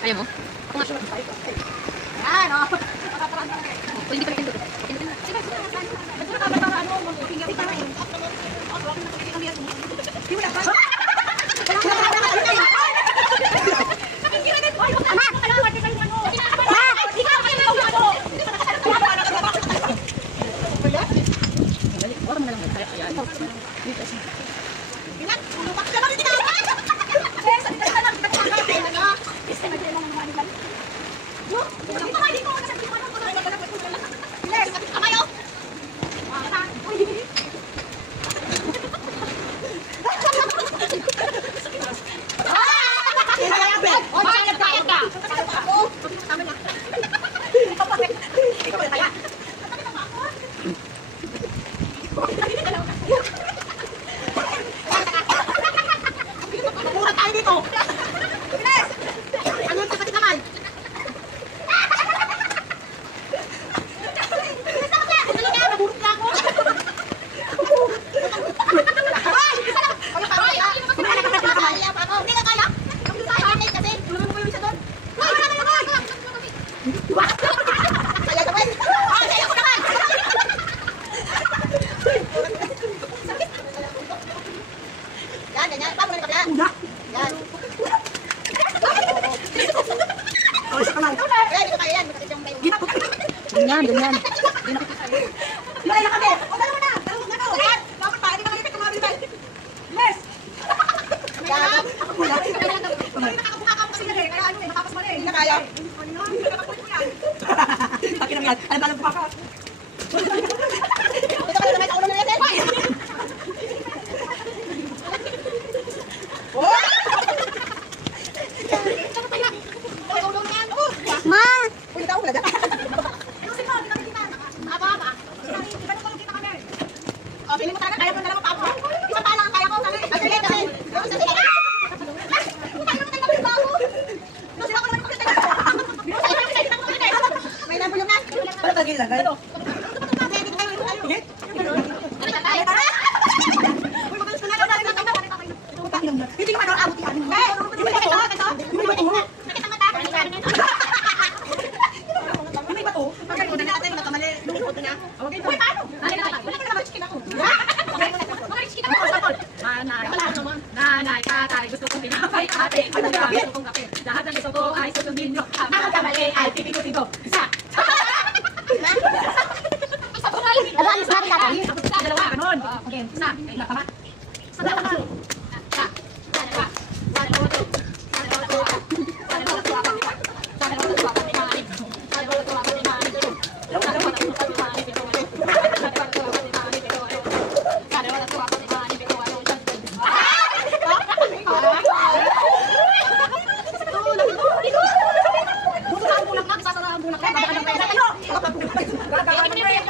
Ayaw mo? Ako nga. Yan, o. O, hindi pa rin. Ganyan, ganyan. Malay na kami. O, dalawa na. Dapat pa, hindi ka malipit kung mabilibal. Yes. Yan. Hindi nakakabuka ka kasi nagay. Kaya ano eh, makapas mo na eh. Hindi na kaya. Hindi na nakapulit mo yan. Bakit naman yan? Alam ko ka. Ito ka na naman sa ulo na yan. Ma! Uy, tao wala dyan. O, piling mo talaga, kaya mo na lang mapapo. Isa pa lang ang kaya ko. Ay, sige, kasi. Sa sige. Kaya mo tayo magbago. No, sila ko naman makita na. May nabulong na. Ano ba gila? Ano? Sige. Uy, mabilis ko na lang. Hindi naman ako abot yan. Hindi ba ito? Hindi ba ito? Nakita mata. Hindi ba ito? Pagkakunan natin, nakamali. Lumikot na. Uy, paano? Wala ka naman chicken ako. Nanay, tatay, gusto kong pinapay ate. Ano ba? Gusto kong kape. Lahat ng gusto ko ay susundin nyo. Ang kamali ay tipigo-tigo. Isa. Isa ko nga lang. Dalawa, alis natin tatay. Dalawa, ganun. Okay, isa. Kailan pa ba? Isa, dalawa. Isa. Dalawa. Buto na ang bulak na, sasara ang bulak na. Gagawin mo na yan.